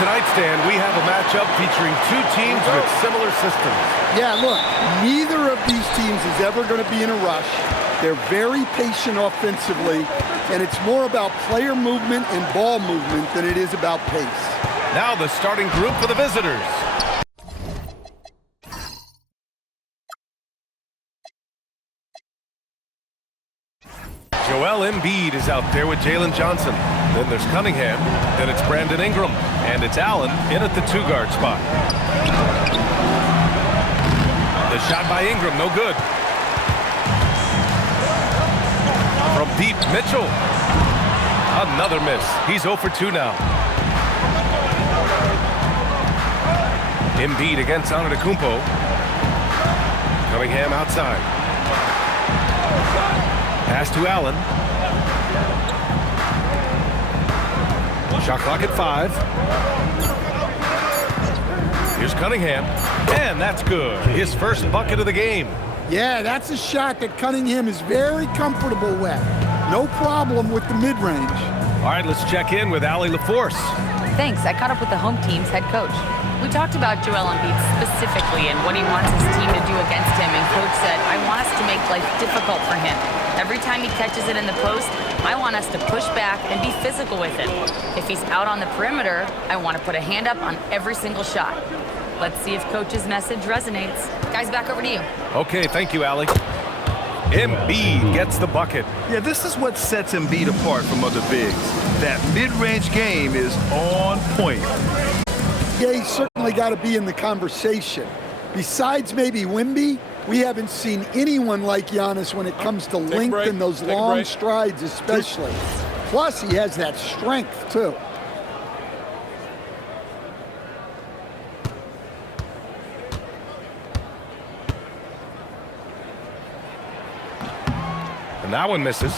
tonight, Stan, we have a matchup featuring two teams with similar systems. Yeah, look, neither of these teams is ever going to be in a rush. They're very patient offensively, and it's more about player movement and ball movement than it is about pace. Now the starting group for the visitors. Joel Embiid is out there with Jalen Johnson. Then there's Cunningham. Then it's Brandon Ingram. And it's Allen in at the two-guard spot. The shot by Ingram, no good. From deep, Mitchell. Another miss. He's 0 for 2 now. Embiid against Antetokounmpo. Cunningham outside. Pass to Allen. Shot clock at 5. Here's Cunningham. And that's good. His first bucket of the game. Yeah, that's a shot that Cunningham is very comfortable with. No problem with the mid-range. All right, let's check in with Allie LaForce. Thanks. I caught up with the home team's head coach. We talked about Joel Embiid specifically and what he wants his team to do against him, and Coach said, I want us to make life difficult for him. Every time he catches it in the post, I want us to push back and be physical with him. If he's out on the perimeter, I want to put a hand up on every single shot. Let's see if Coach's message resonates. Guys, back over to you. Okay, thank you, Allie. Embiid gets the bucket. Yeah, this is what sets Embiid apart from other bigs. That mid-range game is on point. Yeah, he's certainly got to be in the conversation. Besides maybe Wemby, we haven't seen anyone like Giannis when it comes to length and those long strides especially. Plus, he has that strength, too. And that one misses.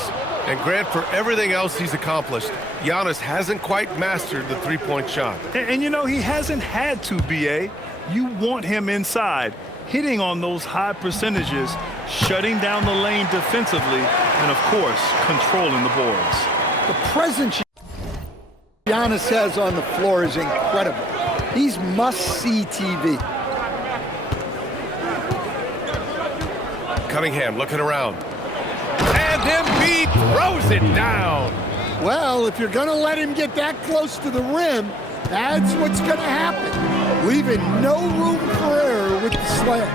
And Grant, for everything else he's accomplished, Giannis hasn't quite mastered the three-point shot. And you know, he hasn't had to, B.A. You want him inside, hitting on those high percentages, shutting down the lane defensively, and, of course, controlling the boards. The presence Giannis has on the floor is incredible. He's must-see TV. Cunningham looking around. And Embiid throws it down. Well, if you're going to let him get that close to the rim, that's what's going to happen. Leaving no room for error with the slam.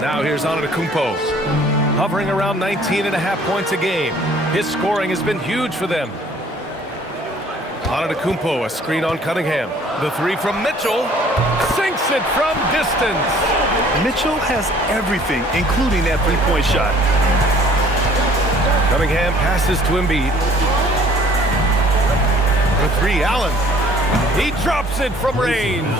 Now here's Antetokounmpo, hovering around 19.5 points a game. His scoring has been huge for them. Antetokounmpo, a screen on Cunningham. The three from Mitchell, sinks it from distance. Mitchell has everything, including that three-point shot. Cunningham passes to Embiid. The three, Allen. He drops it from range.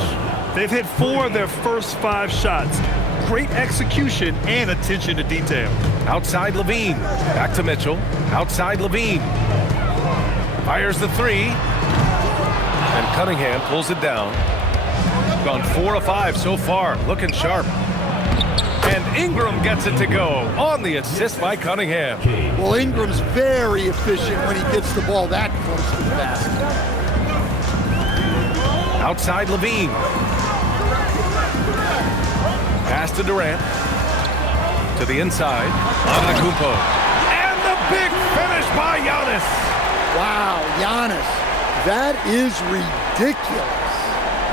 They've hit 4 of their first 5 shots. Great execution and attention to detail. Outside Levine. Back to Mitchell. Outside Levine. Fires the three. And Cunningham pulls it down. Gone 4 of 5 so far. Looking sharp. And Ingram gets it to go on the assist by Cunningham. Well, Ingram's very efficient when he gets the ball that close to the basket. Outside Levine. Pass to Durant. To the inside. Antetokounmpo. And the big finish by Giannis. Wow, Giannis. That is ridiculous.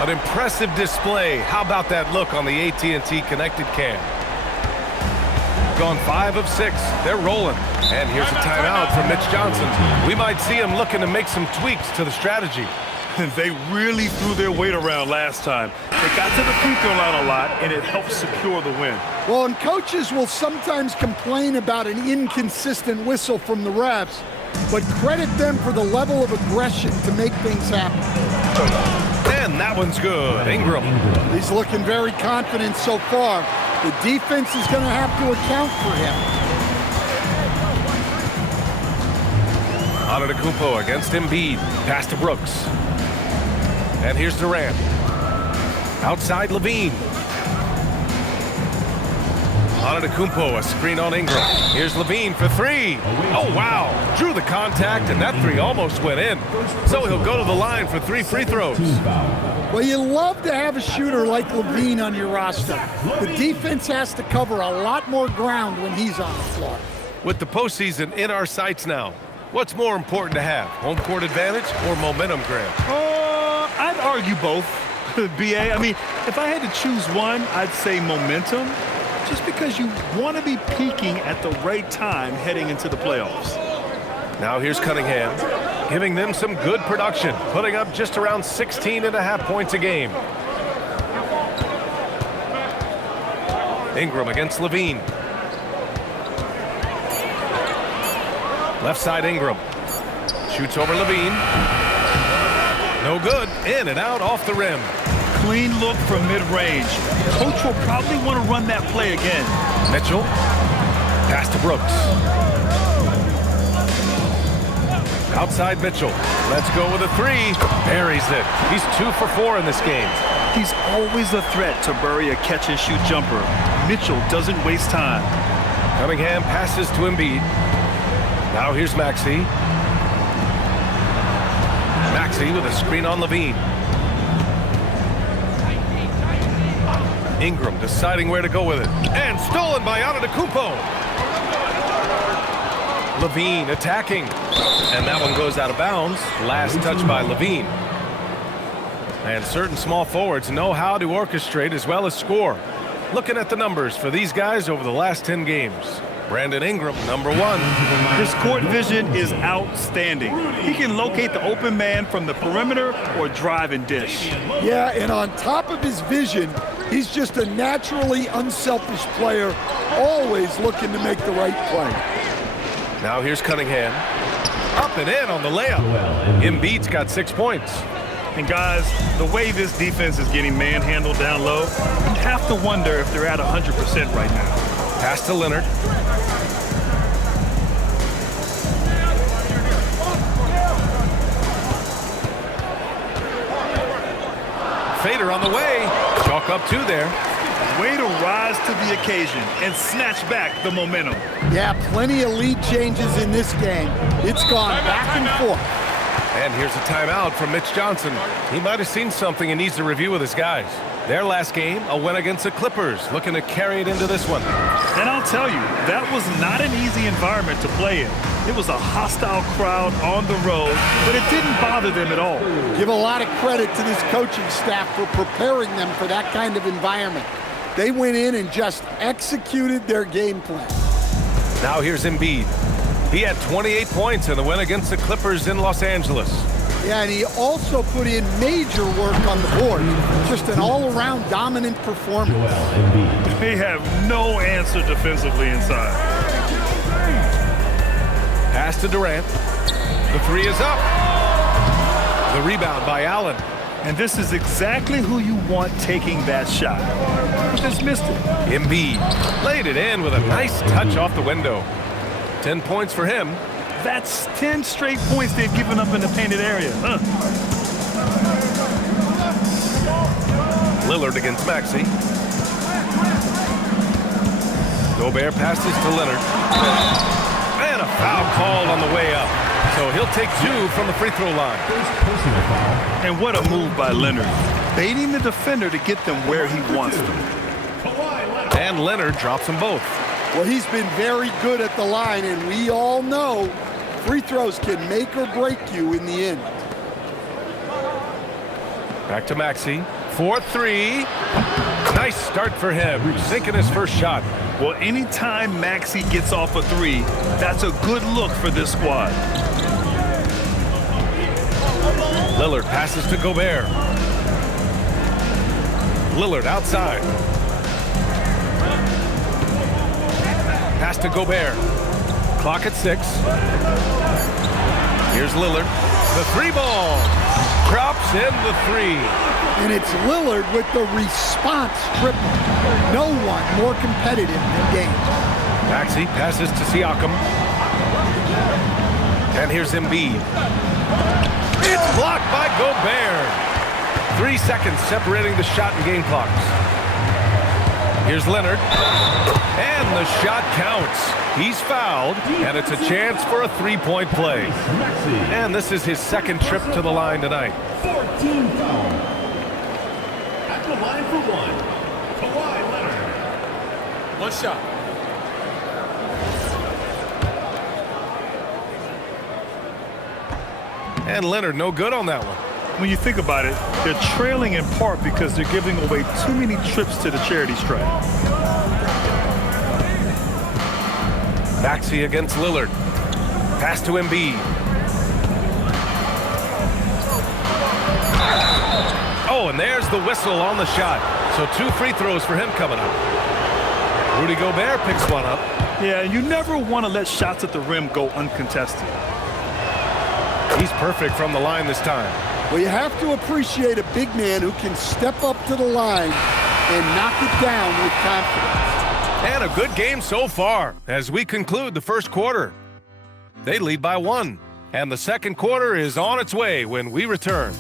An impressive display. How about that look on the AT&T connected cam? Gone 5 of 6. They're rolling. And here's a timeout from Mitch Johnson. We might see him looking to make some tweaks to the strategy. They really threw their weight around last time. They got to the free throw line a lot, and it helped secure the win. Well, and coaches will sometimes complain about an inconsistent whistle from the refs, but credit them for the level of aggression to make things happen. And that one's good. Ingram. He's looking very confident so far. The defense is going to have to account for him. Antetokounmpo against Embiid. Pass to Brooks. And here's Durant. Outside Levine. Antetokounmpo, a screen on Ingram. Here's Levine for three. Oh, wow. Drew the contact, and that three almost went in. So he'll go to the line for 3 free throws. Well, you love to have a shooter like Levine on your roster. The defense has to cover a lot more ground when he's on the floor. With the postseason in our sights now, what's more important to have, home court advantage or momentum grab? I'd argue both, BA. I mean, if I had to choose one, I'd say momentum, just because you want to be peaking at the right time heading into the playoffs. Now here's Cunningham, giving them some good production, putting up just around 16.5 points a game. Ingram against Levine. Left side Ingram. Shoots over Levine. No good. In and out off the rim. Clean look from mid-range. Coach will probably want to run that play again. Mitchell. Pass to Brooks. Outside Mitchell. Let's go with a three. Buries it. He's 2 for 4 in this game. He's always a threat to bury a catch-and-shoot jumper. Mitchell doesn't waste time. Cunningham passes to Embiid. Now here's Maxey. Maxey with a screen on Levine. Ingram deciding where to go with it. And stolen by Antetokounmpo. Levine attacking. And that one goes out of bounds. Last touch by Levine. And certain small forwards know how to orchestrate as well as score. Looking at the numbers for these guys over the last 10 games. Brandon Ingram, number 1. His court vision is outstanding. He can locate the open man from the perimeter or drive and dish. Yeah, and on top of his vision, he's just a naturally unselfish player, always looking to make the right play. Now here's Cunningham. Up and in on the layup. Embiid's got 6 points. And guys, the way this defense is getting manhandled down low, you have to wonder if they're at 100% right now. Pass to Leonard. Fader on the way. Chalk up 2 there. Way to rise to the occasion and snatch back the momentum. Yeah, plenty of lead changes in this game. It's gone back and forth. And here's a timeout from Mitch Johnson. He might have seen something and needs to review with his guys. Their last game, a win against the Clippers, looking to carry it into this one. And I'll tell you, that was not an easy environment to play in. It was a hostile crowd on the road, but it didn't bother them at all. Give a lot of credit to this coaching staff for preparing them for that kind of environment. They went in and just executed their game plan. Now here's Embiid. He had 28 points in the win against the Clippers in Los Angeles. Yeah, and he also put in major work on the board. Just an all-around dominant performance. They have no answer defensively inside. Pass to Durant. The three is up. The rebound by Allen. And this is exactly who you want taking that shot. But just missed it. Embiid laid it in with a nice touch off the window. 10 points for him. That's 10 straight points they've given up in the painted area. Lillard against Maxey. Gobert passes to Leonard. And a foul called on the way up. So he'll take 2 from the free throw line. And what a move by Leonard. Baiting the defender to get them where he wants them. And Leonard drops them both. Well, he's been very good at the line, and we all know free throws can make or break you in the end. Back to Maxey. 4-3. Nice start for him. Sinking his first shot. Well, anytime Maxey gets off a 3, that's a good look for this squad. Lillard passes to Gobert. Lillard outside. Pass to Gobert. Clock at 6. Here's Lillard. The 3 ball. Drops in the 3. And it's Lillard with the response triple. No one more competitive than Dame. Maxey passes to Siakam. And here's Embiid. It's blocked by Gobert. 3 seconds separating the shot and game clocks. Here's Leonard. And the shot counts. He's fouled, and it's a chance for a three-point play. And this is his second trip to the line tonight. 14 foul. At the line for one, Kawhi Leonard. One shot. And Leonard no good on that one. When you think about it, they're trailing in part because they're giving away too many trips to the charity stripe. Maxey against Lillard. Pass to Embiid. Oh, and there's the whistle on the shot. So 2 free throws for him coming up. Rudy Gobert picks one up. Yeah, you never want to let shots at the rim go uncontested. He's perfect from the line this time. Well, you have to appreciate a big man who can step up to the line and knock it down with confidence. And a good game so far as we conclude the first quarter. They lead by 1, and the second quarter is on its way when we return.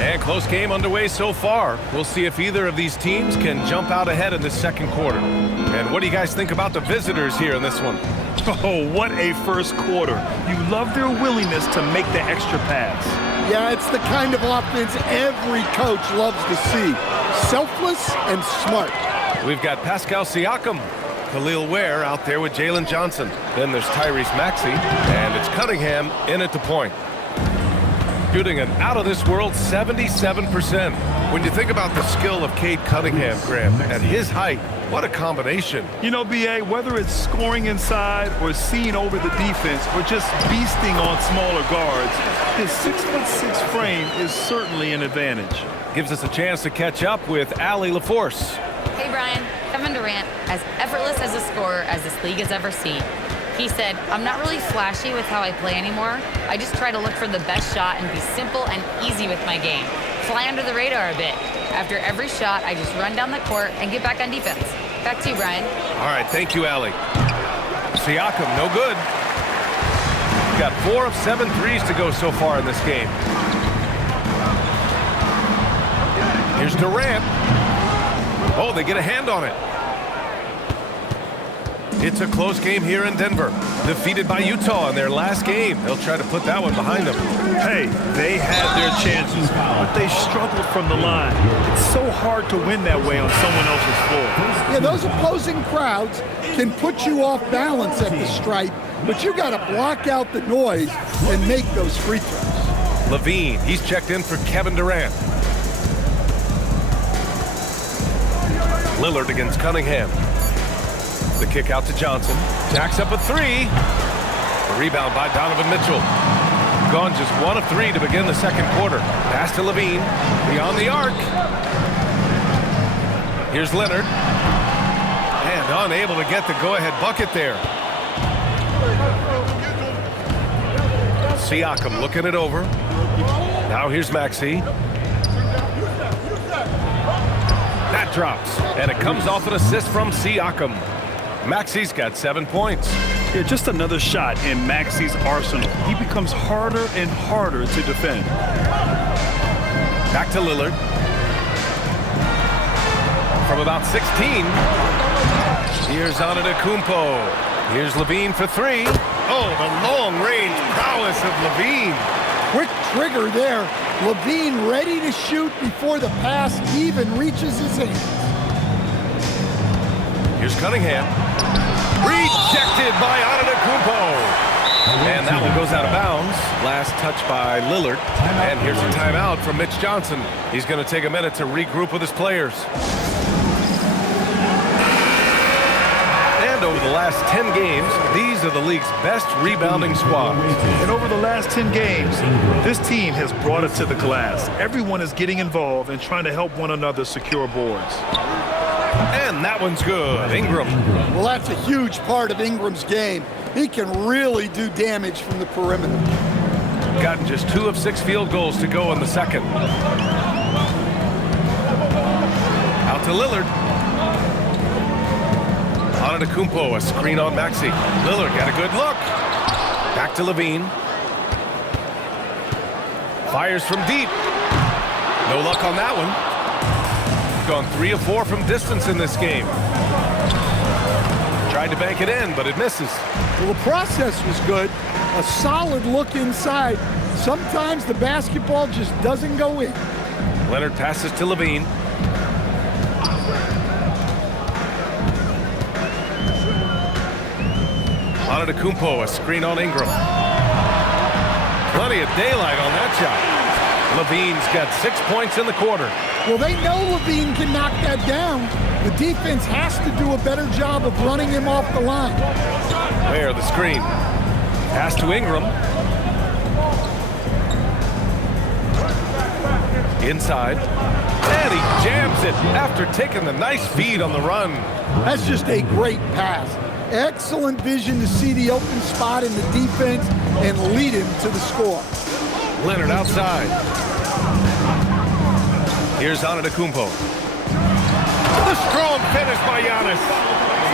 And close game underway so far. We'll see if either of these teams can jump out ahead in the second quarter. And what do you guys think about the visitors here in this one? Oh, what a first quarter. You love their willingness to make the extra pass. Yeah, it's the kind of offense every coach loves to see. Selfless and smart. We've got Pascal Siakam, Khalil Ware out there with Jalen Johnson. Then there's Tyrese Maxey, and it's Cunningham in at the point. Shooting an out-of-this-world 77%. When you think about the skill of Cade Cunningham, Graham, at his height, what a combination. You know, B.A., whether it's scoring inside or seeing over the defense or just beasting on smaller guards, his 6'6" frame is certainly an advantage. Gives us a chance to catch up with Allie LaForce. Hey, Brian. Kevin Durant, as effortless as a scorer as this league has ever seen. He said, I'm not really flashy with how I play anymore. I just try to look for the best shot and be simple and easy with my game. Fly under the radar a bit. After every shot, I just run down the court and get back on defense. Back to you, Brian. All right, thank you, Allie. Siakam, no good. Got 4 of 7 threes to go so far in this game. Here's Durant. Oh, they get a hand on it. It's a close game here in Denver. Defeated by Utah in their last game. They'll try to put that one behind them. Hey, they had their chances, but they struggled from the line. It's so hard to win that way on someone else's floor. Yeah, those opposing crowds can put you off balance at the stripe, but you got to block out the noise and make those free throws. Levine, he's checked in for Kevin Durant. Lillard against Cunningham. The kick out to Johnson. Jacks up a 3. The rebound by Donovan Mitchell. Gone just 1 of 3 to begin the second quarter. Pass to Levine. Beyond the arc. Here's Leonard. And unable to get the go-ahead bucket there. Siakam looking it over. Now here's Maxey. That drops. And it comes off an assist from Siakam. Maxey's got 7 points. Yeah, just another shot in Maxey's arsenal. He becomes harder and harder to defend. Back to Lillard. From about 16. Here's Antetokounmpo. Here's Levine for 3. Oh, the long-range prowess of Levine. Quick trigger there. Levine ready to shoot before the pass even reaches his hand. Here's Cunningham. Rejected by Antetokounmpo. And that one goes out of bounds. Last touch by Lillard. And here's a timeout from Mitch Johnson. He's going to take a minute to regroup with his players. And over the last 10 games, these are the league's best rebounding squads. And over the last 10 games, this team has brought it to the glass. Everyone is getting involved and trying to help one another secure boards. And that one's good. Ingram. Well, that's a huge part of Ingram's game. He can really do damage from the perimeter. Gotten just 2 of 6 field goals to go in the second. Out to Lillard. Antetokounmpo, a screen on Maxey. Lillard got a good look. Back to Levine. Fires from deep. No luck on that one. Gone 3 of 4 from distance in this game. Tried to bank it in, but it misses. Well, the process was good. A solid look inside. Sometimes the basketball just doesn't go in. Leonard passes to Levine. Antetokounmpo, a screen on Ingram. Plenty of daylight on that shot. Levine's got 6 points in the quarter. Well, they know Levine can knock that down. The defense has to do a better job of running him off the line. There, the screen. Pass to Ingram. Inside. And he jams it after taking the nice feed on the run. That's just a great pass. Excellent vision to see the open spot in the defense and lead him to the score. Leonard outside. Here's Antetokounmpo. The strong finish by Giannis.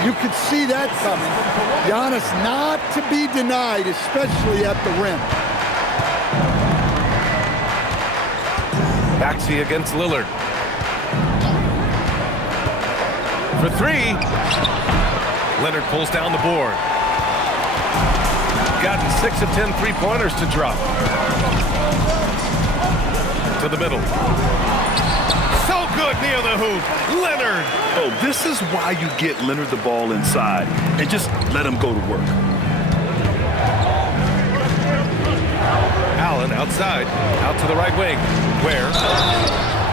You could see that coming. Giannis not to be denied, especially at the rim. Maxey against Lillard. For 3. Leonard pulls down the board. Gotten 6 of 10 3-pointers to drop. To the middle. So good near the hoop. Leonard. Oh, this is why you get Leonard the ball inside and just let him go to work. Allen outside. Out to the right wing. Where?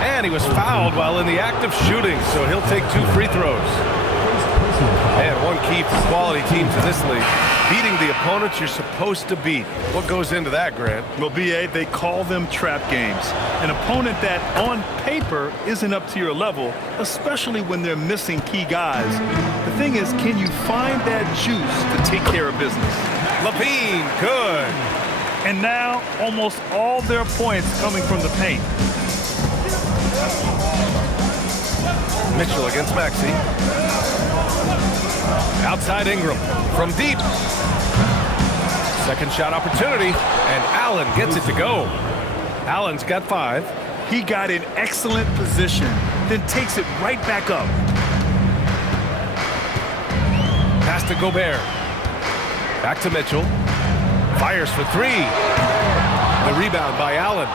And he was fouled while in the act of shooting, so he'll take 2 free throws. And one key for quality teams in this league, beating the opponents you're supposed to beat. What goes into that, Grant? Well, B.A., they call them trap games. An opponent that, on paper, isn't up to your level, especially when they're missing key guys. The thing is, can you find that juice to take care of business? Levine, good. And now, almost all their points coming from the paint. Mitchell against Maxey. Outside Ingram from deep. Second shot opportunity, and Allen gets it to go. Allen's got 5. He got in excellent position, then takes it right back up. Pass to Gobert. Back to Mitchell. Fires for 3. The rebound by Allen.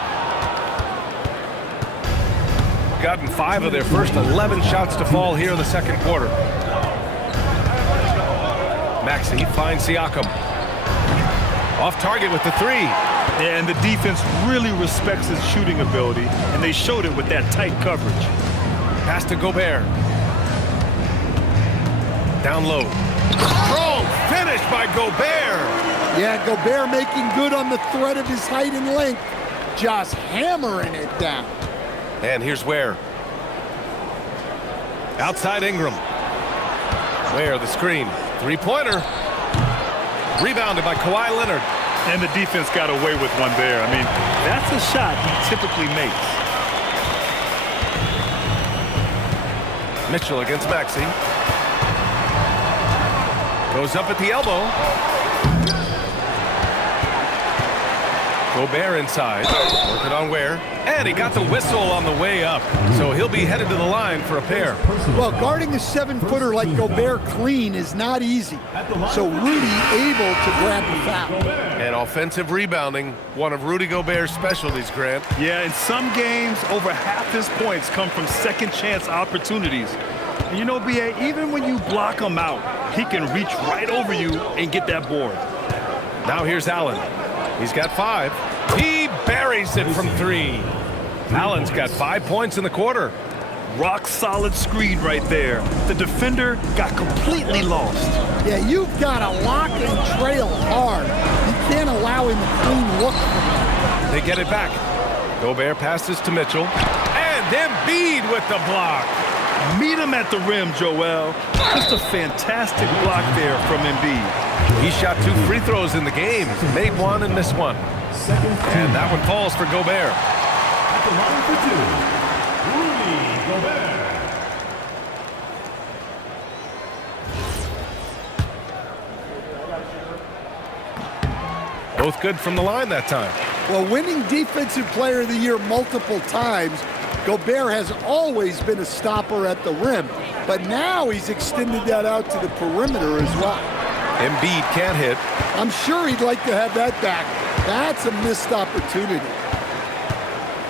Gotten 5 of their first 11 shots to fall here in the second quarter. Maxey finds Siakam. Off target with the 3. Yeah, and the defense really respects his shooting ability, and they showed it with that tight coverage. Pass to Gobert. Down low. Strong finish by Gobert. Yeah, Gobert making good on the threat of his height and length. Just hammering it down. And here's Ware. Outside Ingram. Ware, the screen. 3-pointer. Rebounded by Kawhi Leonard. And the defense got away with one there. I mean, that's a shot he typically makes. Mitchell against Maxey. Goes up at the elbow. Gobert inside. Working on Ware. And he got the whistle on the way up. So he'll be headed to the line for a pair. Well, guarding a 7-footer like Gobert clean is not easy. So Rudy able to grab the foul. And offensive rebounding, one of Rudy Gobert's specialties, Grant. Yeah, in some games, over half his points come from second chance opportunities. And you know, B.A., even when you block him out, he can reach right over you and get that board. Now here's Allen. He's got 5. He buries it from 3. Allen's got 5 points in the quarter. Rock solid screen right there. The defender got completely lost. Yeah, you've got to lock and trail hard. You can't allow him a clean look from that. They get it back. Gobert passes to Mitchell. And Embiid with the block. Meet him at the rim, Joel. Just a fantastic block there from Embiid. He shot 2 free throws in the game. Made 1 and missed 1. And that one falls for Gobert. At the line for 2, Rudy Gobert. Both good from the line that time. Well, winning Defensive Player of the Year multiple times, Gobert has always been a stopper at the rim, but now he's extended that out to the perimeter as well. Embiid can't hit. I'm sure he'd like to have that back. That's a missed opportunity.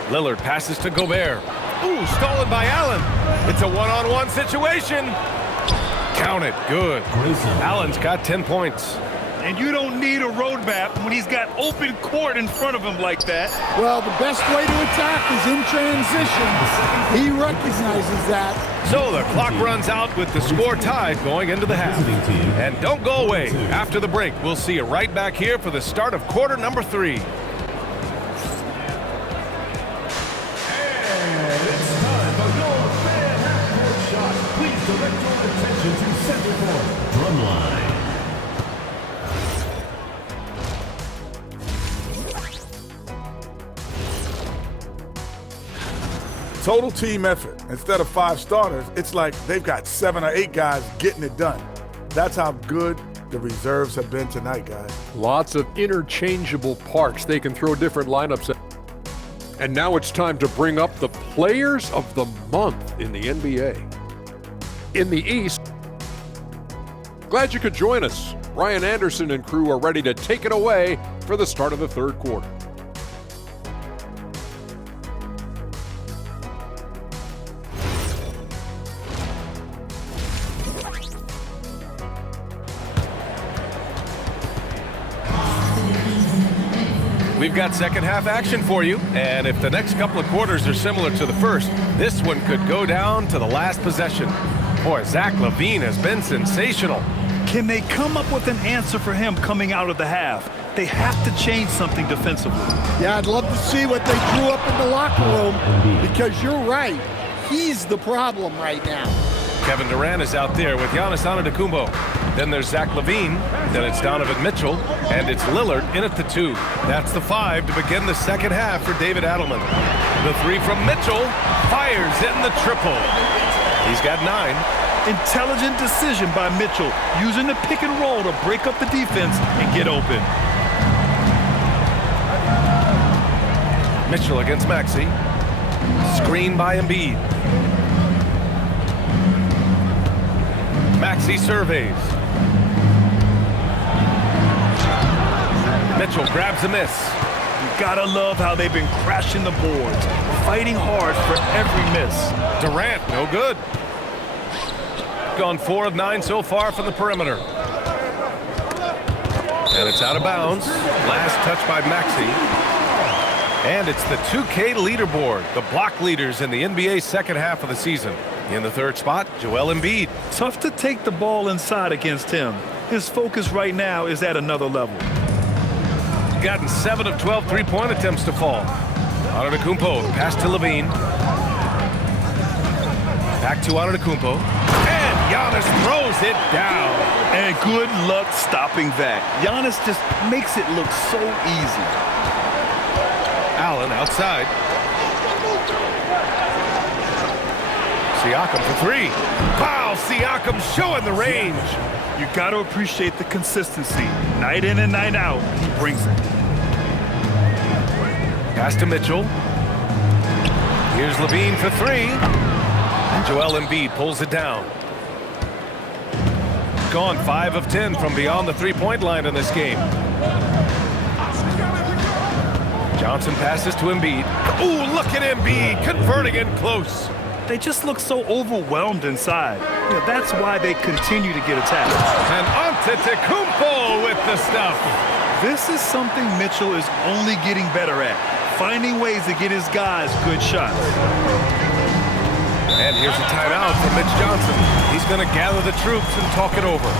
Lillard passes to Gobert. Ooh, stolen by Allen. It's a one-on-one situation. Count it. Good. Allen's got 10 points. And you don't need a roadmap when he's got open court in front of him like that. Well, the best way to attack is in transition. He recognizes that. So the clock runs out with the score tied going into the half. And don't go away. After the break, we'll see you right back here for the start of quarter number 3. And it's time for your fan half-court shot. Please direct your attention to center court. Drumline. Total team effort. Instead of 5 starters, it's like they've got 7 or 8 guys getting it done. That's how good the reserves have been tonight, guys. Lots of interchangeable parts. They can throw different lineups. And now it's time to bring up the players of the month in the NBA. In the East, glad you could join us. Ryan Anderson and crew are ready to take it away for the start of the third quarter. We've got second half action for you, and if the next couple of quarters are similar to the first, this one could go down to the last possession. Boy, Zach LaVine has been sensational. Can they come up with an answer for him coming out of the half? They have to change something defensively. Yeah, I'd love to see what they drew up in the locker room, because you're right. He's the problem right now. Kevin Durant is out there with Giannis Antetokounmpo. Then there's Zach LaVine. Then it's Donovan Mitchell. And it's Lillard in at the 2. That's the 5 to begin the second half for David Adelman. The 3 from Mitchell fires in the triple. He's got 9. Intelligent decision by Mitchell, using the pick and roll to break up the defense and get open. Mitchell against Maxey. Screen by Embiid. Maxey surveys. Mitchell grabs a miss. You gotta love how they've been crashing the boards, fighting hard for every miss. Durant, no good. Gone 4 of 9 so far from the perimeter. And it's out of bounds. Last touch by Maxey. And it's the 2K leaderboard, the block leaders in the NBA second half of the season. In the third spot, Joel Embiid. Tough to take the ball inside against him. His focus right now is at another level. Gotten 7 of 12 three-point attempts to fall. Antetokounmpo, pass to LaVine. Back to Antetokounmpo. And Giannis throws it down. And good luck stopping that. Giannis just makes it look so easy. Allen outside. Siakam for 3. Wow, Siakam showing the range. You got to appreciate the consistency. Night in and night out, he brings it. Pass to Mitchell. Here's LaVine for 3. And Joel Embiid pulls it down. Gone 5 of 10 from beyond the three-point line in this game. Johnson passes to Embiid. Ooh, look at Embiid converting in close. They just look so overwhelmed inside. You know, that's why they continue to get attacked. And Antetokounmpo with the stuff. This is something Mitchell is only getting better at, finding ways to get his guys good shots. And here's a timeout for Mitch Johnson. He's going to gather the troops and talk it over.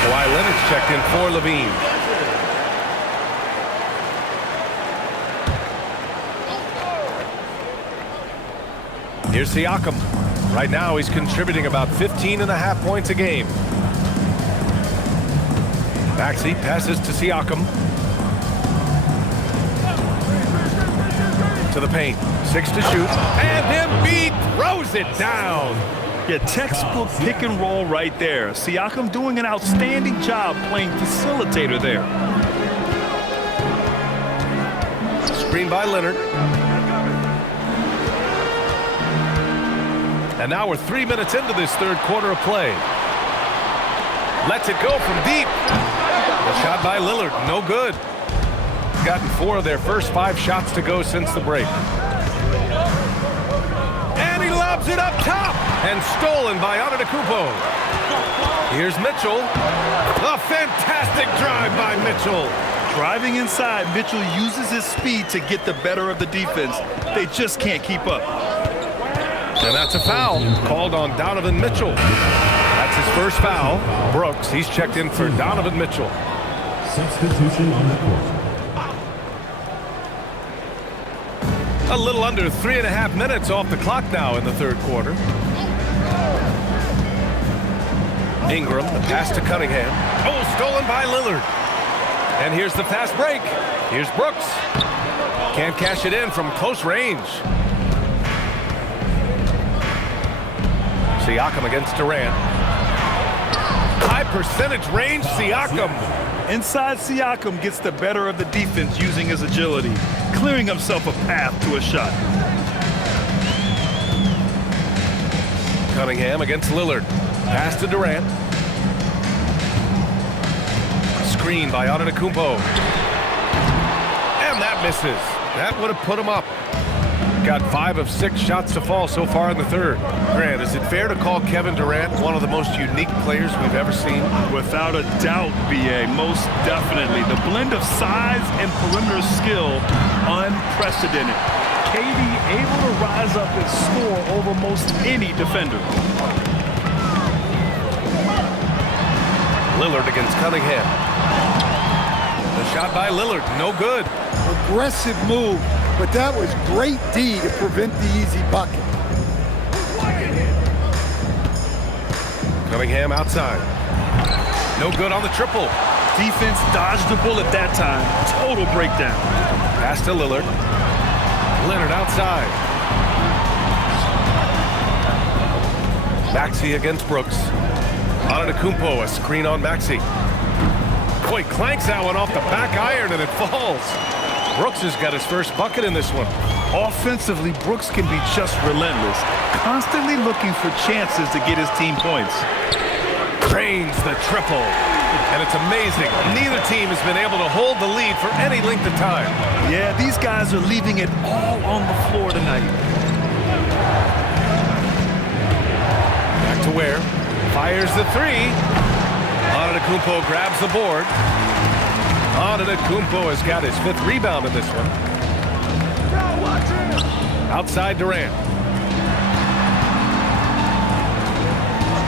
Kawhi Leonard's checked in for LaVine. Here's Siakam. Right now he's contributing about 15.5 points a game. Maxey passes to Siakam. To the paint. 6 to shoot. And Embiid throws it down. Yeah, textbook pick and roll right there. Siakam doing an outstanding job playing facilitator there. Screen by Leonard. And now we're 3 minutes into this third quarter of play. Lets it go from deep. A shot by Lillard, no good. Gotten 4 of their first 5 shots to go since the break. And he lobs it up top. And stolen by Antetokounmpo. Here's Mitchell. A fantastic drive by Mitchell. Driving inside, Mitchell uses his speed to get the better of the defense. They just can't keep up. And that's a foul called on Donovan Mitchell. That's his first foul. Brooks, he's checked in for Donovan Mitchell. Substitution on the court. A little under 3.5 minutes off the clock now in the third quarter. Ingram, the pass to Cunningham. Oh, stolen by Lillard. And here's the fast break. Here's Brooks. Can't cash it in from close range. Siakam against Durant. High percentage range, Siakam. Inside, Siakam gets the better of the defense using his agility, clearing himself a path to a shot. Cunningham against Lillard. Pass to Durant. Screen by Antetokounmpo. And that misses. That would have put him up. Got 5 of 6 shots to fall so far in the third. Grant, is it fair to call Kevin Durant one of the most unique players we've ever seen? Without a doubt, B.A., most definitely. The blend of size and perimeter skill, unprecedented. KD able to rise up and score over most any defender. Lillard against Cunningham. The shot by Lillard, no good. Aggressive move, but that was great D to prevent the easy bucket. Cunningham outside. No good on the triple. Defense dodged the bullet that time. Total breakdown. Pass to Lillard. Leonard outside. Maxey against Brooks. Antetokounmpo, a screen on Maxey. Boy, clanks that one off the back iron and it falls. Brooks has got his first bucket in this one. Offensively, Brooks can be just relentless, constantly looking for chances to get his team points. Drains the triple. And it's amazing. Neither team has been able to hold the lead for any length of time. Yeah, these guys are leaving it all on the floor tonight. Back to Ware. Fires the 3. Antetokounmpo grabs the board. Antetokounmpo has got his 5th rebound in this one. Outside Durant.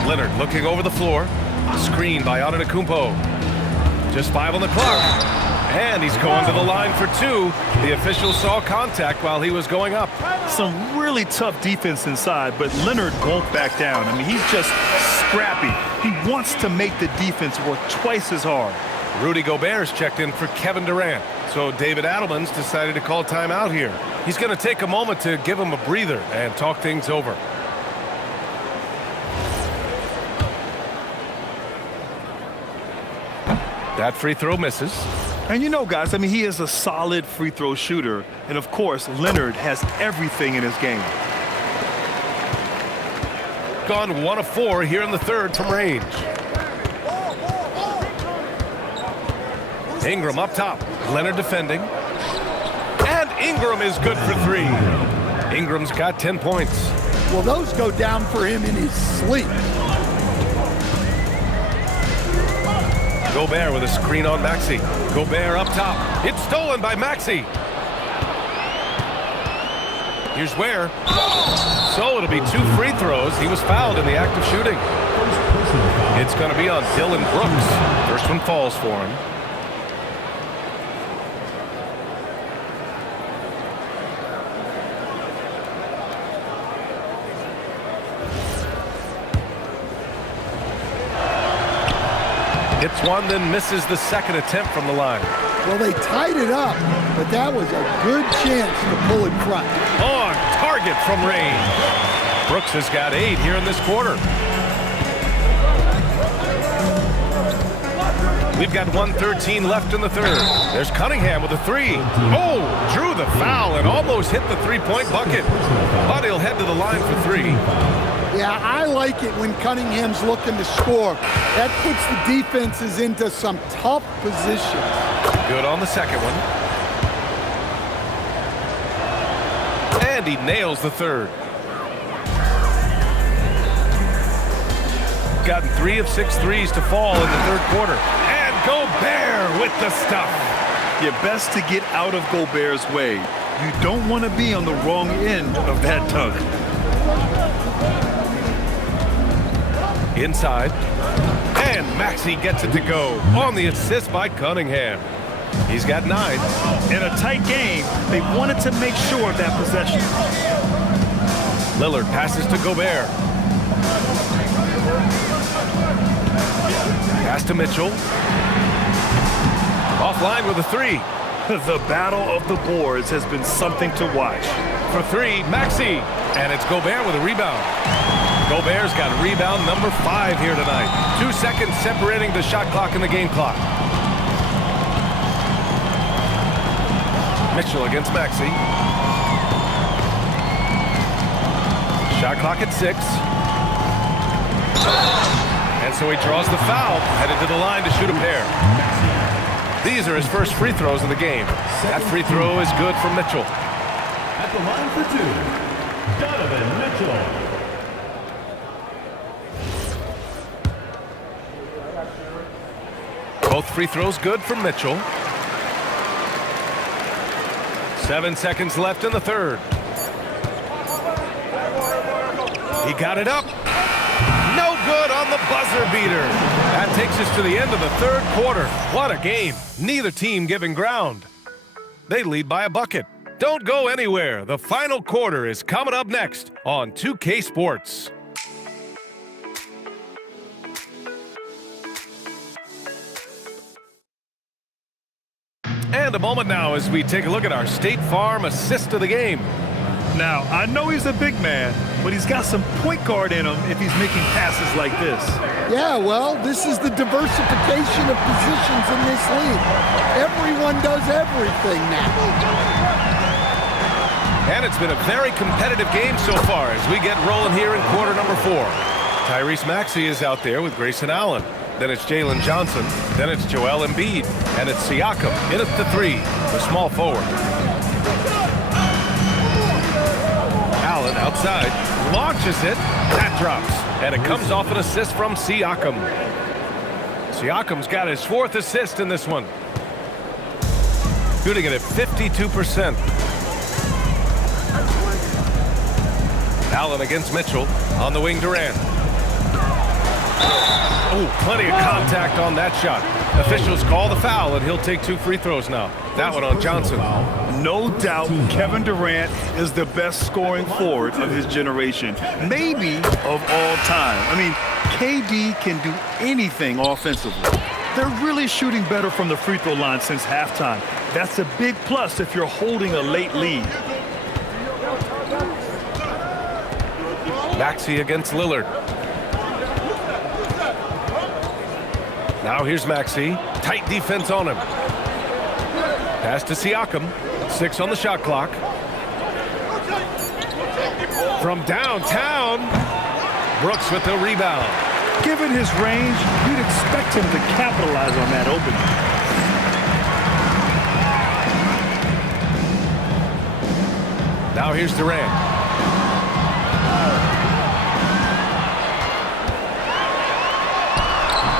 Leonard looking over the floor. Screen by Antetokounmpo. Just 5 on the clock. And he's going to the line for 2. The official saw contact while he was going up. Some really tough defense inside, but Leonard won't back down. I mean, he's just scrappy. He wants to make the defense work twice as hard. Rudy Gobert's checked in for Kevin Durant. So David Adelman's decided to call timeout here. He's going to take a moment to give him a breather and talk things over. That free throw misses. And you know, guys, I mean, he is a solid free throw shooter. And, of course, Leonard has everything in his game. Gone 1 of 4 here in the third from range. Ingram up top. Leonard defending. And Ingram is good for 3. Ingram's got 10 points. Well, those go down for him in his sleep. Gobert with a screen on Maxey. Gobert up top. It's stolen by Maxey. Here's Ware. So it'll be 2 free throws. He was fouled in the act of shooting. It's going to be on Dylan Brooks. First one falls for him. Hits one, then misses the second attempt from the line. Well, they tied it up, but that was a good chance to pull in front. On target from range. Brooks has got 8 here in this quarter. We've got 1:13 left in the third. There's Cunningham with a 3. Oh, drew the foul and almost hit the three-point bucket. But he'll head to the line for 3. Yeah, I like it when Cunningham's looking to score. That puts the defenses into some tough positions. Good on the second one. And he nails the third. Gotten 3 of 6 threes to fall in the third quarter. And Gobert with the stuff. You're best to get out of Gobert's way. You don't want to be on the wrong end of that dunk. Inside. And Maxey gets it to go on the assist by Cunningham. He's got 9. In a tight game, they wanted to make sure of that possession. Lillard passes to Gobert. Pass to Mitchell. Offline with a 3. The battle of the boards has been something to watch. For 3, Maxey. And it's Gobert with a rebound. Gobert's got rebound number 5 here tonight. 2 seconds separating the shot clock and the game clock. Mitchell against Maxey. Shot clock at 6. And so he draws the foul, headed to the line to shoot a pair. These are his first free throws of the game. That free throw is good from Mitchell. At the line for 2, Donovan Mitchell. Both free throws good from Mitchell. 7 seconds left in the third. He got it up. No good on the buzzer beater. That takes us to the end of the third quarter. What a game. Neither team giving ground. They lead by a bucket. Don't go anywhere. The final quarter is coming up next on 2K Sports. And a moment now as we take a look at our State Farm assist of the game. Now, I know he's a big man, but he's got some point guard in him if he's making passes like this. Yeah, well, this is the diversification of positions in this league. Everyone does everything now. And it's been a very competitive game so far as we get rolling here in quarter number 4. Tyrese Maxey is out there with Grayson Allen. Then it's Jalen Johnson. Then it's Joel Embiid. And it's Siakam in at the 3, the small forward. Allen outside, launches it. That drops. And it comes off an assist from Siakam. Siakam's got his 4th assist in this one. Shooting it at 52%. Allen against Mitchell. On the wing, Durant. Oh, plenty of contact on that shot. Officials call the foul, and he'll take 2 free throws now. That one on Johnson. No doubt Kevin Durant is the best scoring forward of his generation, maybe of all time. I mean, KD can do anything offensively. They're really shooting better from the free throw line since halftime. That's a big plus if you're holding a late lead. Maxey against Lillard. Now here's Maxey. Tight defense on him. Pass to Siakam. 6 on the shot clock. From downtown, Brooks with the rebound. Given his range, you'd expect him to capitalize on that opening. Now here's Durant.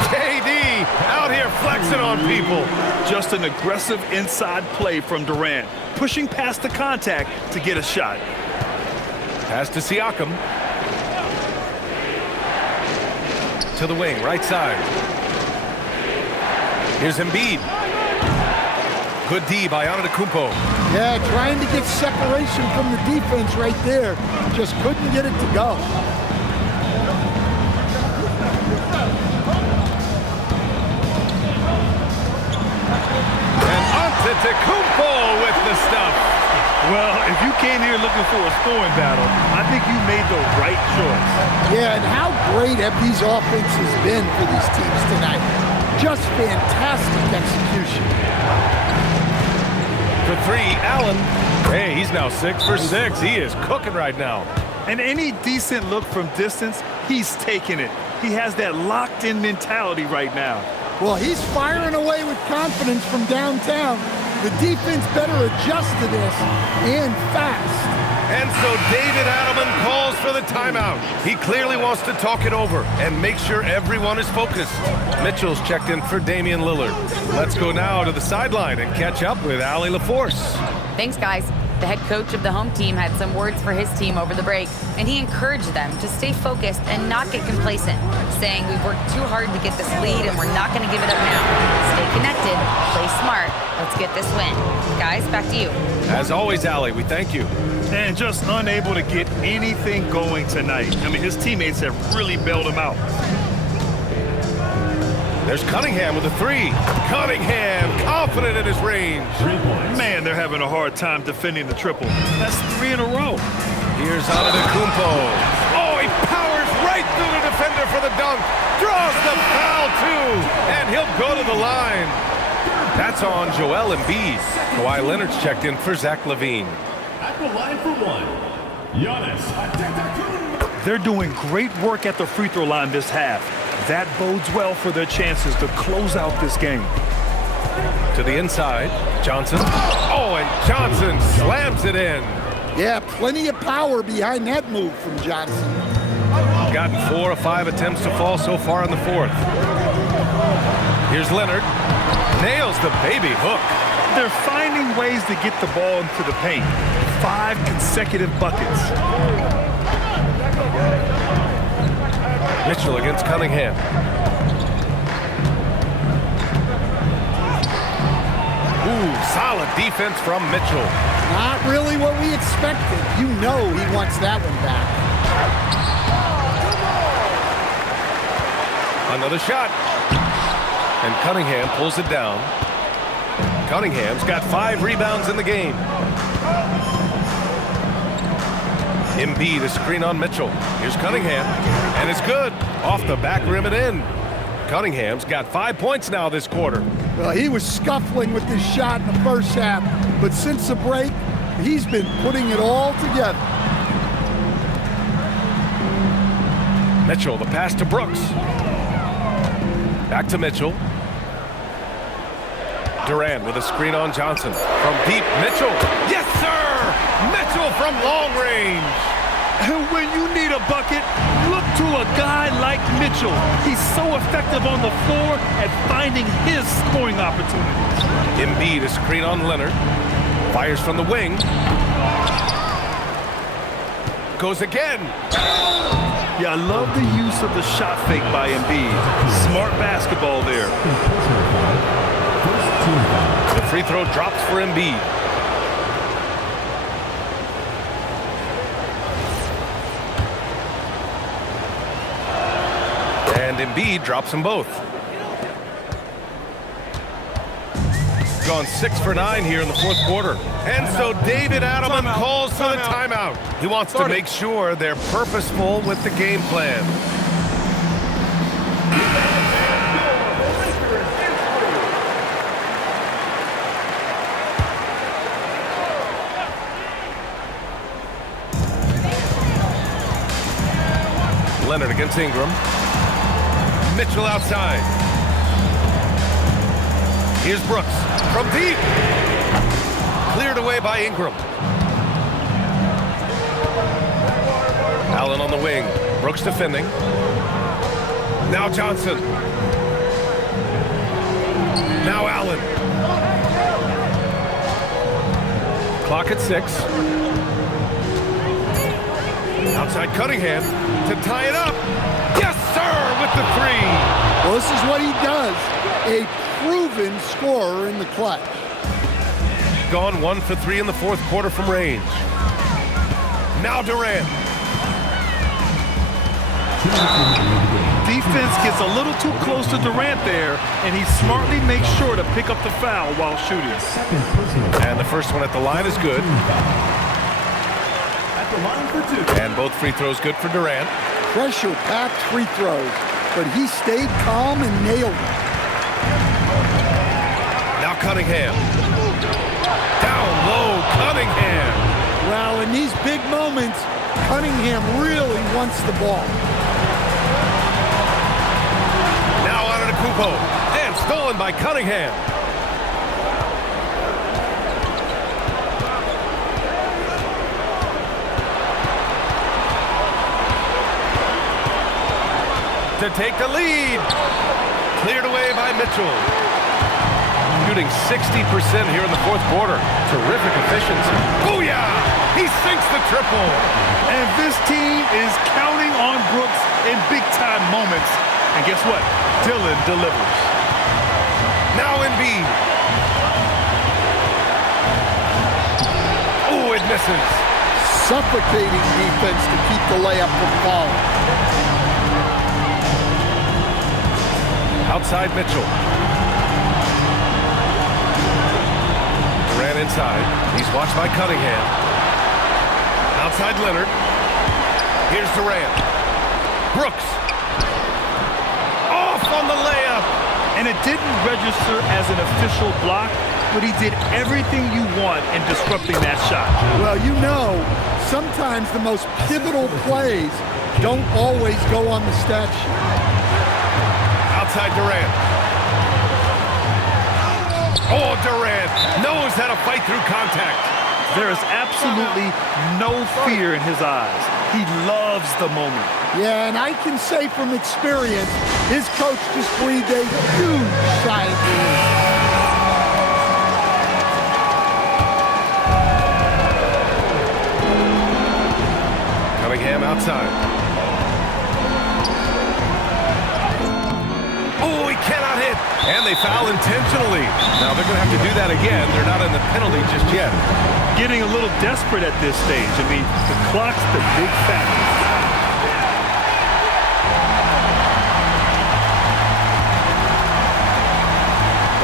KD out here flexing on people. Just an aggressive inside play from Durant, pushing past the contact to get a shot. Pass to Siakam. To the wing, right side. Here's Embiid. Good D by Antetokounmpo. Yeah, trying to get separation from the defense right there. Just couldn't get it to go. And Antetokounmpo with the stuff. Well, if you came here looking for a scoring battle, I think you made the right choice. Yeah, and how great have these offenses been for these teams tonight? Just fantastic execution. For three, Allen. Hey, he's now 6 for 6. He is cooking right now. And any decent look from distance, he's taking it. He has that locked-in mentality right now. Well, he's firing away with confidence from downtown. The defense better adjust to this, and fast. And so David Adelman calls for the timeout. He clearly wants to talk it over and make sure everyone is focused. Mitchell's checked in for Damian Lillard. Let's go now to the sideline and catch up with Allie LaForce. Thanks, guys. The head coach of the home team had some words for his team over the break, and he encouraged them to stay focused and not get complacent, saying we've worked too hard to get this lead and we're not going to give it up now. Stay connected, play smart, let's get this win. Guys, back to you. As always, Allie, we thank you. And just unable to get anything going tonight. I mean, his teammates have really bailed him out. There's Cunningham with a three. Cunningham confident in his range. 3 points. Man, they're having a hard time defending the triple. That's 3 in a row. Here's Antetokounmpo. Oh, he powers right through the defender for the dunk. Draws the foul, too. And he'll go to the line. That's on Joel Embiid. Kawhi Leonard's checked in for Zach LaVine. At the line for one, Giannis Antetokounmpo. They're doing great work at the free throw line this half. That bodes well for their chances to close out this game. To the inside, Johnson. Oh, and Johnson slams it in. Yeah, plenty of power behind that move from Johnson. Gotten 4 of 5 attempts to fall so far in the fourth. Here's Leonard. Nails the baby hook. They're finding ways to get the ball into the paint. 5 consecutive buckets. Mitchell against Cunningham. Ooh, solid defense from Mitchell. Not really what we expected. You know he wants that one back. Another shot. And Cunningham pulls it down. Cunningham's got 5 rebounds in the game. Embiid, a screen on Mitchell. Here's Cunningham, and it's good. Off the back rim and in. Cunningham's got 5 points now this quarter. Well, he was scuffling with this shot in the first half, but since the break, he's been putting it all together. Mitchell, the pass to Brooks. Back to Mitchell. Durant with a screen on Johnson. From deep, Mitchell. Yes, sir! Mitchell from long range. And when you need a bucket, look to a guy like Mitchell. He's so effective on the floor at finding his scoring opportunities. Embiid, a screen on Leonard. Fires from the wing. Goes again. Yeah, I love the use of the shot fake by Embiid. Smart basketball there. The free throw drops for Embiid. And Embiid drops them both. Gone 6 for 9 here in the fourth quarter. And so David Adelman calls for the timeout. He wants to make sure they're purposeful with the game plan. Leonard against Ingram. Mitchell outside. Here's Brooks from deep. Cleared away by Ingram. Allen on the wing. Brooks defending. Now Johnson. Now Allen. Clock at 6. Outside Cunningham to tie it up. Yes, sir, with the 3. Well, this is what he does. A proven scorer in the clutch. Gone 1 for 3 in the fourth quarter from range. Now Durant. Defense gets a little too close to Durant there, and he smartly makes sure to pick up the foul while shooting. And the first one at the line is good. the line for two. And both free throws good for Durant. Pressure-packed free throws, but he stayed calm and nailed it. Now Cunningham. Down low, Cunningham. Well, in these big moments, Cunningham really wants the ball. Now on to Kupo. And stolen by Cunningham. To take the lead. Cleared away by Mitchell. Shooting 60% here in the fourth quarter. Terrific efficiency. Booyah! He sinks the triple. And this team is counting on Brooks in big-time moments. And guess what? Dillon delivers. Now Embiid. Oh, it misses. Suffocating defense to keep the layup from falling. Outside Mitchell. Durant inside. He's watched by Cunningham. Outside Leonard. Here's Durant. Brooks. Off on the layup. And it didn't register as an official block, but he did everything you want in disrupting that shot. Well, you know, sometimes the most pivotal plays don't always go on the stat sheet. Outside Durant. Oh, Durant knows how to fight through contact. There is absolutely no fear in his eyes. He loves the moment. Yeah, and I can say from experience, his coach just breathed a huge sigh of relief. Cunningham outside. Oh, he cannot hit. And they foul intentionally. Now they're going to have to do that again. They're not in the penalty just yet. Getting a little desperate at this stage. I mean, the clock's the big factor.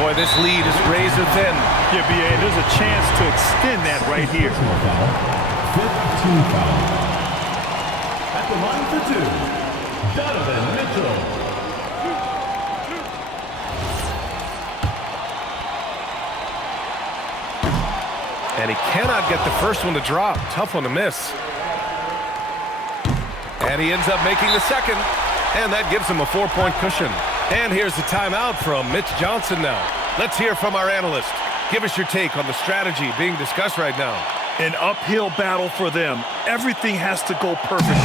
Boy, this lead is razor thin. Yeah, BA, there's a chance to extend that right here. Fifth team foul. At the line for two, Donovan Mitchell. And he cannot get the first one to drop. Tough one to miss. And he ends up making the second. And that gives him a 4-point cushion. And here's the timeout from Mitch Johnson now. Let's hear from our analyst. Give us your take on the strategy being discussed right now. An uphill battle for them. Everything has to go perfect.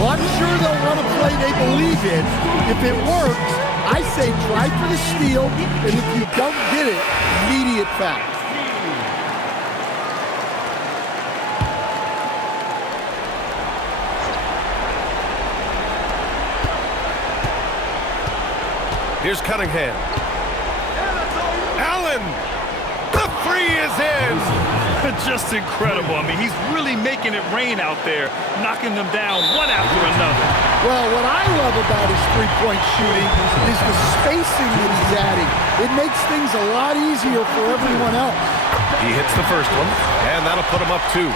Well, I'm sure they'll run a play they believe in. If it works, I say try for the steal, and if you don't get it, immediate foul. Here's Cunningham. Allen! The three is in! Just incredible. I mean, he's really making it rain out there, knocking them down one after another. Well, what I love about his three-point shooting is the spacing that he's adding. It makes things a lot easier for everyone else. He hits the first one, and that'll put him up 2.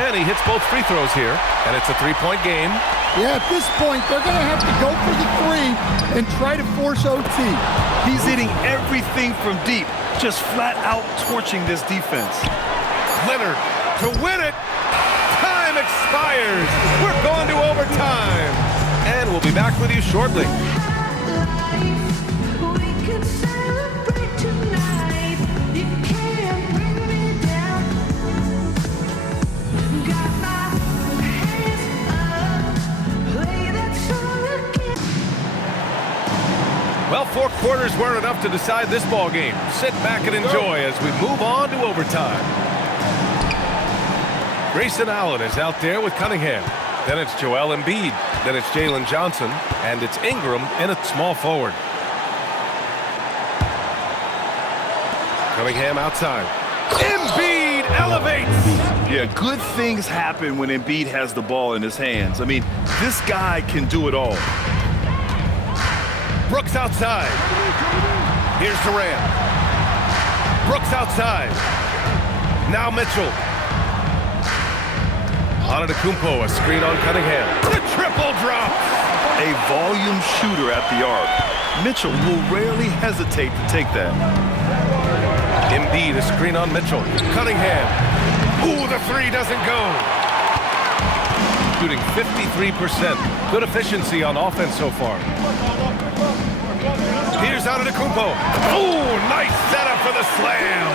And he hits both free throws here, and it's a 3-point game. Yeah, at this point, they're going to have to go for the 3 and try to force OT. He's hitting everything from deep, just flat out torching this defense. Leonard to win it. Time expires. We're going to overtime. And we'll be back with you shortly. Well, 4 quarters weren't enough to decide this ball game. Sit back and enjoy as we move on to overtime. Grayson Allen is out there with Cunningham. Then it's Joel Embiid. Then it's Jalen Johnson. And it's Ingram in at small forward. Cunningham outside. Embiid elevates! Yeah, good things happen when Embiid has the ball in his hands. I mean, this guy can do it all. Brooks outside. Here's Durant. Brooks outside. Now Mitchell. Antetokounmpo, a screen on Cunningham. The triple drop. A volume shooter at the arc. Mitchell will rarely hesitate to take that. Embiid, a screen on Mitchell. Cunningham. Ooh, the three doesn't go. Shooting 53%. Good efficiency on offense so far. Here's Antetokounmpo. Ooh, nice setup for the slam.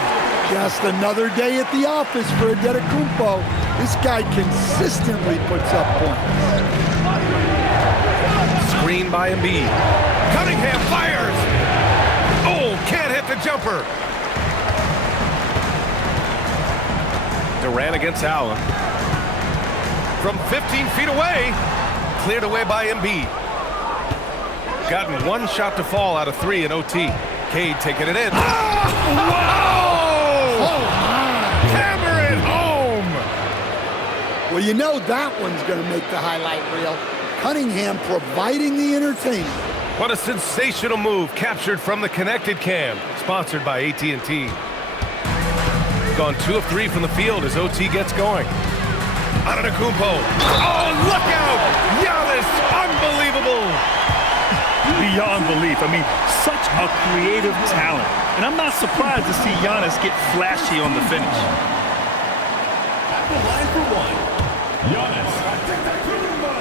Just another day at the office for Antetokounmpo. This guy consistently puts up points. Screen by Embiid. Cunningham fires. Oh, can't hit the jumper. Durant against Allen. From 15 feet away. Cleared away by Embiid. Gotten one shot to fall out of 3 in OT. Cade taking it in. Oh, Hammer it home! well, you know that one's going to make the highlight reel. Cunningham providing the entertainment. What a sensational move captured from the connected cam. Sponsored by AT&T. Gone 2 of 3 from the field as OT gets going. Antetokounmpo. Oh, look out! Giannis, unbelievable! Beyond belief. I mean, such a creative talent. And I'm not surprised to see Giannis get flashy on the finish. At the line for one, Giannis Antetokounmpo.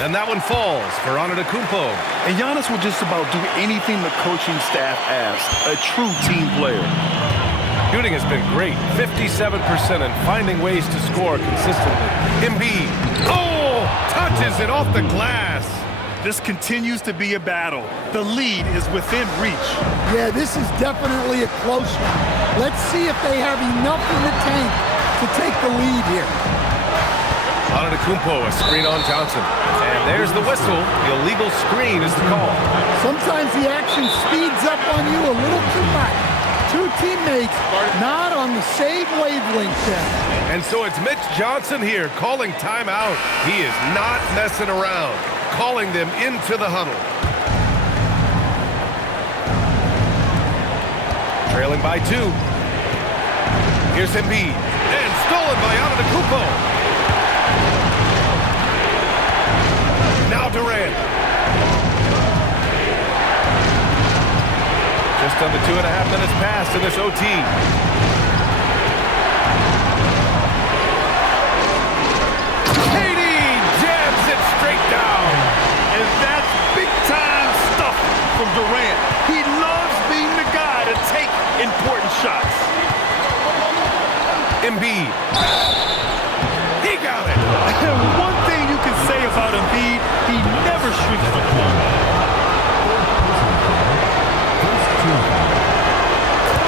And that one falls for Antetokounmpo. And Giannis will just about do anything the coaching staff asks. A true team player. Shooting has been great, 57%, and finding ways to score consistently. Embiid, oh, touches it off the glass. This continues to be a battle. The lead is within reach. Yeah, this is definitely a close one. Let's see if they have enough in the tank to take the lead here. Antetokounmpo, a screen on Johnson. And there's the whistle. The illegal screen is the call. Sometimes the action speeds up on you a little too much. 2 teammates not on the same wavelength then. And so it's Mitch Johnson here calling timeout. He is not messing around, calling them into the huddle. Trailing by 2. Here's Embiid, and stolen by Antetokounmpo. Now Durant. Just under 2.5 minutes passed in this OT. KD jabs it straight down. And that's big-time stuff from Durant. He loves being the guy to take important shots. Embiid. He got it. One thing you can say about Embiid, he never shrinks from home.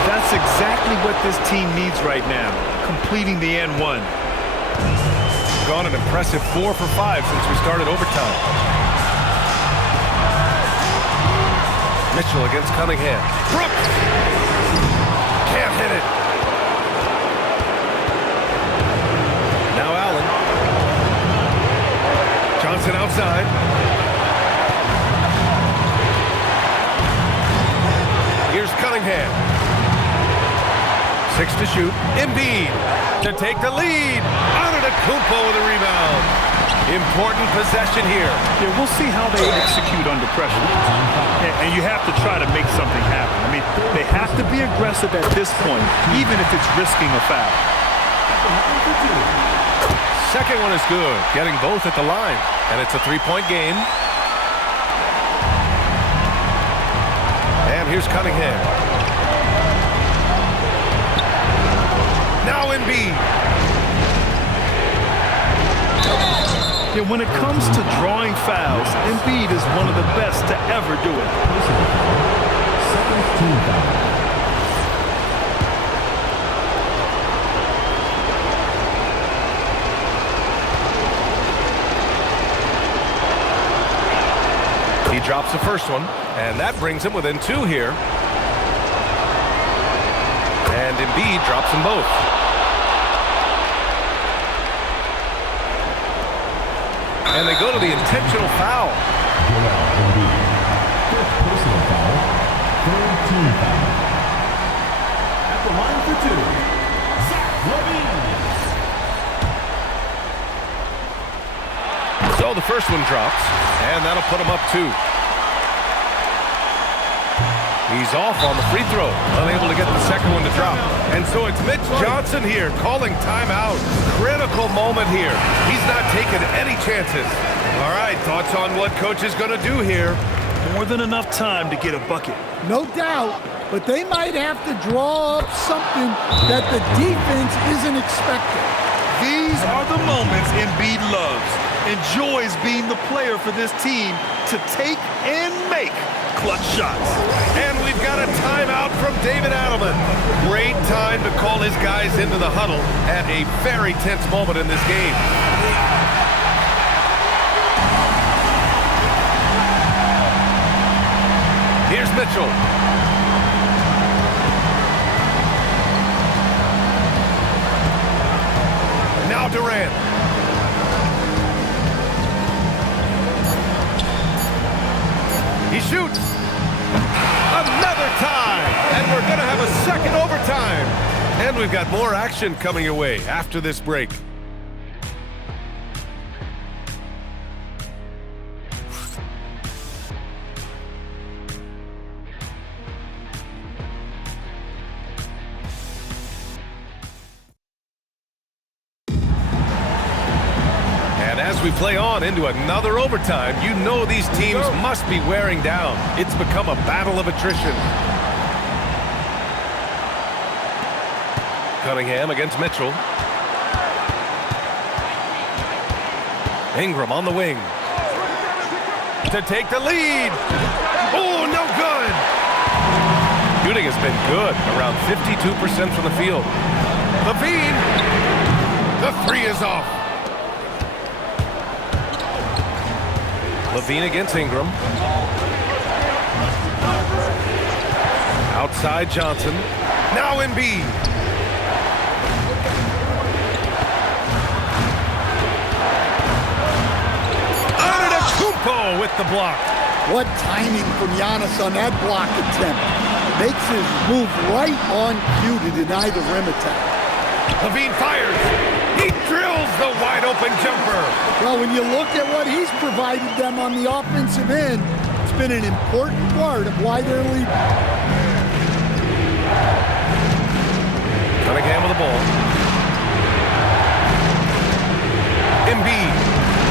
That's exactly what this team needs right now, completing the N1. Gone an impressive 4 for 5 since we started overtime. Mitchell against Cunningham. Brooks! Can't hit it. Now Allen. Johnson outside. Here's Cunningham. 6 to shoot. Embiid to take the lead. Antetokounmpo with a rebound. Important possession here. Yeah, we'll see how they execute under pressure. And you have to try to make something happen. I mean, they have to be aggressive at this point, even if it's risking a foul. Second one is good. Getting both at the line. And it's a 3-point game. And here's Cunningham. Now Embiid. Yeah, when it comes to drawing fouls, Embiid is one of the best to ever do it. Second team foul. He drops the first one, and that brings him within 2 here. And Embiid drops them both. And they go to the intentional foul. Fifth personal foul. Third team foul. At the line for two, Zach Levine. So the first one drops, and that'll put him up 2. He's off on the free throw, unable to get the second one to drop. And so it's Mitch Johnson here calling timeout. Critical moment here. He's not taking any chances. All right, thoughts on what coach is going to do here? More than enough time to get a bucket. No doubt, but they might have to draw up something that the defense isn't expecting. These are the moments Embiid loves. Enjoys being the player for this team to take and make clutch shots. And we've got a timeout from David Adelman. Great time to call his guys into the huddle at a very tense moment in this game. Here's Mitchell. Now Durant. He shoots. Another time. And we're going to have a second overtime. And we've got more action coming your way after this break. As we play on into another overtime, you know these teams must be wearing down. It's become a battle of attrition. Cunningham against Mitchell. Ingram on the wing. To take the lead. Oh, no good. Shooting has been good, around 52% from the field. Levine. The three is off. Levine against Ingram. Outside Johnson. Now Embiid. Antetokounmpo with the block. What timing from Giannis on that block attempt. Makes his move right on cue to deny the rim attack. Levine fires. He drills the wide-open jumper. Well, when you look at what he's provided them on the offensive end, it's been an important part of why they're leading. Cunningham with the ball. Embiid.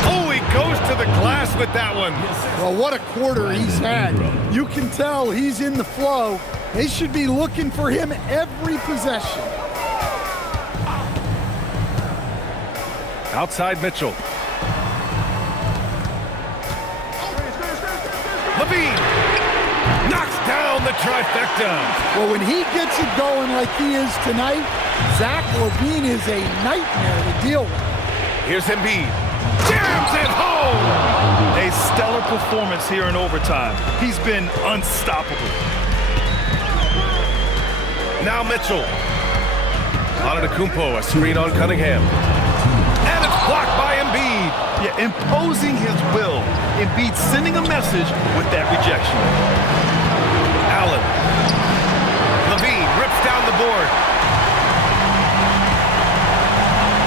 Oh, he goes to the glass with that one. Well, what a quarter he's had. You can tell he's in the flow. They should be looking for him every possession. Outside Mitchell. Levine knocks down the trifecta. Well, when he gets it going like he is tonight, Zach LaVine is a nightmare to deal with. Here's Embiid. Jams it home. A stellar performance here in overtime. He's been unstoppable. Now Mitchell. Antetokounmpo, a screen on Cunningham. And it's blocked by Embiid. Yeah, imposing his will. Embiid sending a message with that rejection. Allen. Levine rips down the board.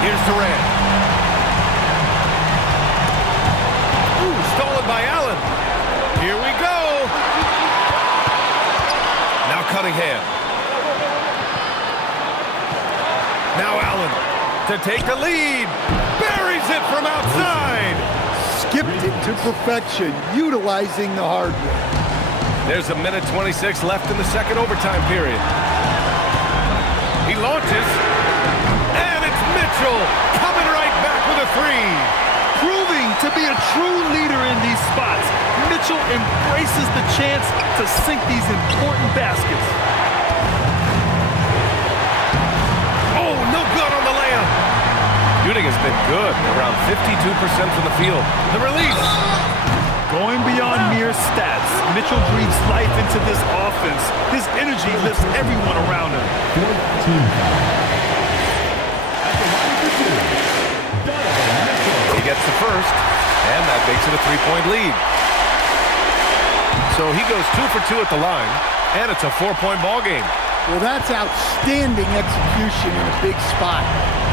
Here's Durant. Ooh, stolen by Allen. Here we go. Now Cunningham. Now Allen to take the lead. Buries it from outside. Skipped it to perfection, utilizing the hardware. There's a minute 26 left in the second overtime period. He launches. And it's Mitchell coming right back with a three. Proving to be a true leader in these spots. Mitchell embraces the chance to sink these important baskets. Oh, no good on the layup. Shooting has been good, around 52% from the field. The release. Going beyond mere stats, Mitchell breathes life into this offense. His energy lifts everyone around him. He gets the first. And that makes it a 3-point lead. So he goes 2 for 2 at the line, and it's a 4-point ball game. Well, that's outstanding execution in a big spot.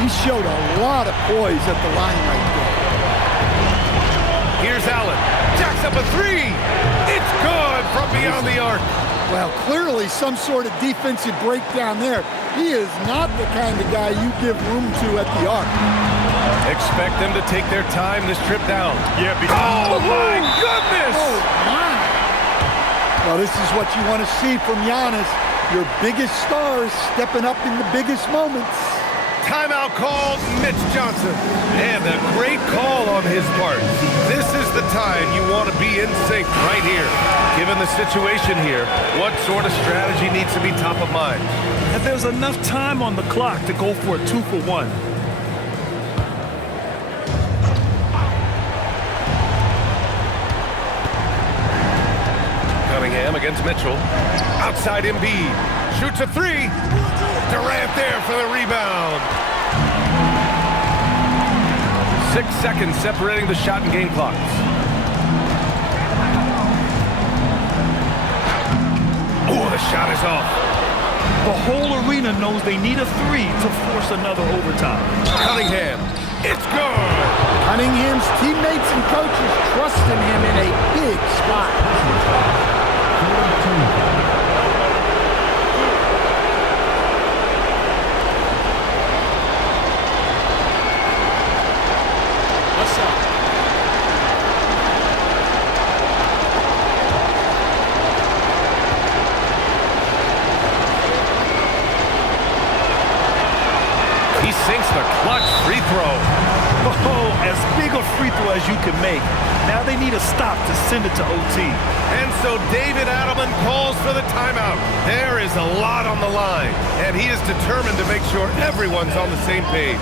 He showed a lot of poise at the line right there. Here's Allen. Jacks up a 3. It's good from beyond the arc. Well, clearly some sort of defensive breakdown there. He is not the kind of guy you give room to at the arc. Expect them to take their time this trip down. Yeah, oh, my goodness! Oh, my. Well, this is what you want to see from Giannis. Your biggest stars stepping up in the biggest moments. Timeout called, Mitch Johnson. And a great call on his part. This is the time you want to be in sync right here. Given the situation here, what sort of strategy needs to be top of mind? And there's enough time on the clock to go for a 2-for-1. Cunningham against Mitchell. Outside Embiid. Shoots a 3. Durant there for the rebound. 6 seconds separating the shot and game clocks. Oh, the shot is off. The whole arena knows they need a 3 to force another overtime. Cunningham. It's good. Cunningham's teammates and coaches trusting him in a big spot. He sinks the clutch free throw. Oh, as big a free throw as you can make. Now they need a stop to send it to OT. And so David Adelman calls for the timeout. There is a lot on the line, and he is determined to make sure everyone's on the same page.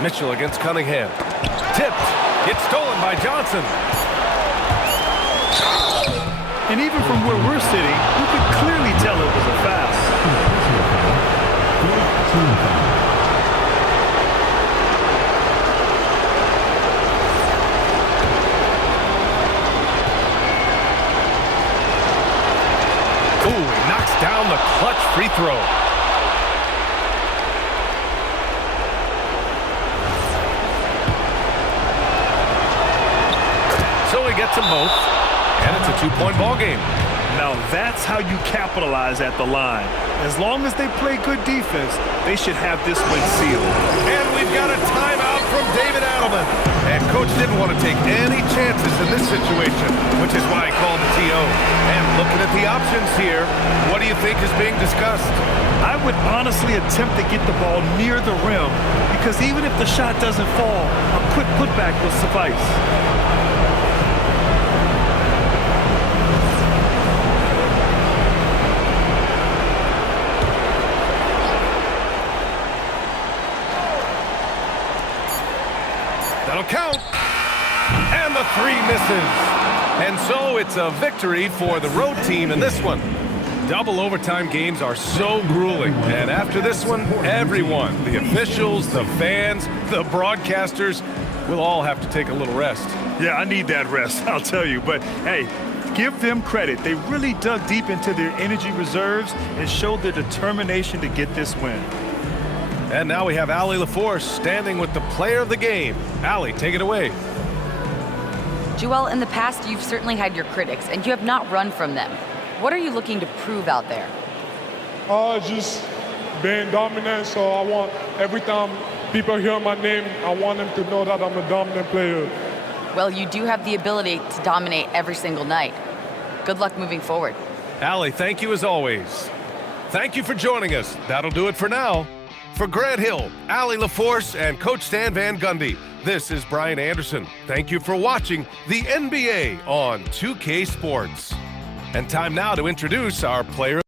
Mitchell against Cunningham. Tipped. It's stolen by Johnson. And even from where we're sitting, you could clearly tell it was a foul. Ooh, he knocks down the clutch free throw. So he gets them both, and it's a 2-point ball game. Now that's how you capitalize at the line. As long as they play good defense, they should have this win sealed. And we've got a timeout from David Adelman. And coach didn't want to take any chances in this situation, which is why he called the TO. And looking at the options here, what do you think is being discussed? I would honestly attempt to get the ball near the rim, because even if the shot doesn't fall, a quick putback will suffice. That'll count. And the 3 misses. And so it's a victory for the road team in this one. Double overtime games are so grueling. And after this one, everyone, the officials, the fans, the broadcasters, will all have to take a little rest. Yeah, I need that rest, I'll tell you. But, hey, give them credit. They really dug deep into their energy reserves and showed their determination to get this win. And now we have Allie LaForce standing with the player of the game. Allie, take it away. Joel, in the past, you've certainly had your critics, and you have not run from them. What are you looking to prove out there? Just being dominant, so I want every time people hear my name, I want them to know that I'm a dominant player. Well, you do have the ability to dominate every single night. Good luck moving forward. Allie, thank you as always. Thank you for joining us. That'll do it for now. For Grant Hill, Allie LaForce, and Coach Stan Van Gundy, this is Brian Anderson. Thank you for watching the NBA on 2K Sports. And time now to introduce our player.